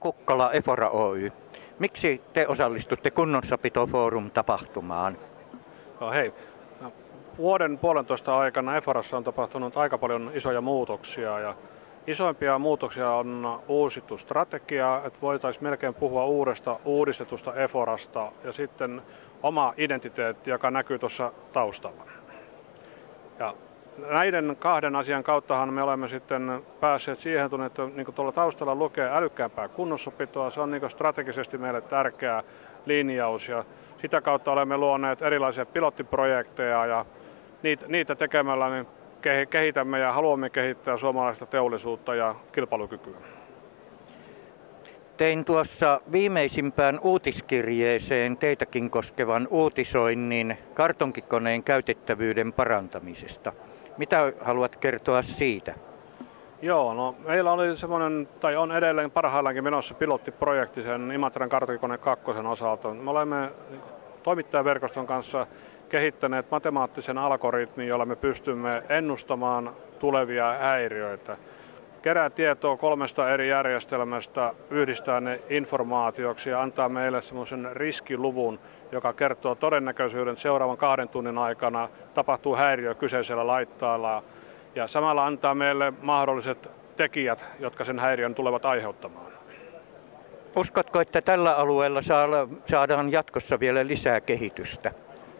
Kukkala Efora Oy. Miksi te osallistutte Kunnossapito-forum-tapahtumaan? No hei, vuoden puolentoista aikana Eforassa on tapahtunut aika paljon isoja muutoksia ja isoimpia muutoksia on uusittu strategia, että voitaisiin melkein puhua uudesta uudistetusta Eforasta ja sitten oma identiteetti, joka näkyy tuossa taustalla. Ja näiden kahden asian kauttahan me olemme sitten päässeet siihen, että niin kuin tuolla taustalla lukee älykkäämpää kunnossapitoa, se on niin kuin strategisesti meille tärkeä linjaus ja sitä kautta olemme luoneet erilaisia pilottiprojekteja ja niitä tekemällä niin kehitämme ja haluamme kehittää suomalaista teollisuutta ja kilpailukykyä. Tein tuossa viimeisimpään uutiskirjeeseen teitäkin koskevan uutisoinnin kartonkikoneen käytettävyyden parantamisesta. Mitä haluat kertoa siitä? Joo, no meillä oli semmoinen, tai on edelleen parhaillaankin menossa pilottiprojekti sen Imatran kartonkikone 2 osalta. Me olemme toimittajaverkoston kanssa kehittäneet matemaattisen algoritmin, jolla me pystymme ennustamaan tulevia häiriöitä. Kerää tietoa 3 eri järjestelmästä, yhdistää ne informaatioksi ja antaa meille semmoisen riskiluvun, joka kertoo todennäköisyyden, että seuraavan 2 tunnin aikana tapahtuu häiriö kyseisellä laitteella ja samalla antaa meille mahdolliset tekijät, jotka sen häiriön tulevat aiheuttamaan. Uskotko, että tällä alueella saadaan jatkossa vielä lisää kehitystä?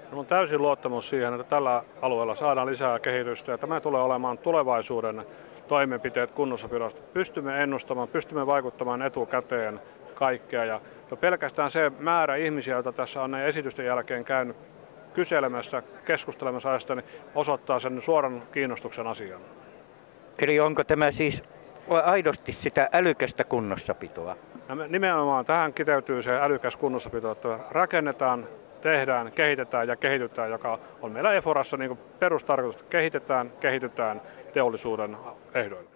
Minulla on täysin luottamus siihen, että tällä alueella saadaan lisää kehitystä ja tämä tulee olemaan tulevaisuuden toimenpiteet kunnossapidosta. Pystymme ennustamaan, pystymme vaikuttamaan etukäteen kaikkea ja jo pelkästään se määrä ihmisiä, joita tässä on esitysten jälkeen käynyt kyselemässä, keskustelemassa asiasta, niin osoittaa sen suoran kiinnostuksen asiaan. Eli onko tämä siis aidosti sitä älykästä kunnossapitoa? Nimenomaan tähän kiteytyy se älykäs kunnossapito, että rakennetaan, tehdään, kehitetään ja kehitytään, joka on meillä Eforassa niin kuin perustarkoitus. Kehitetään, kehitytään teollisuuden ehdoilla.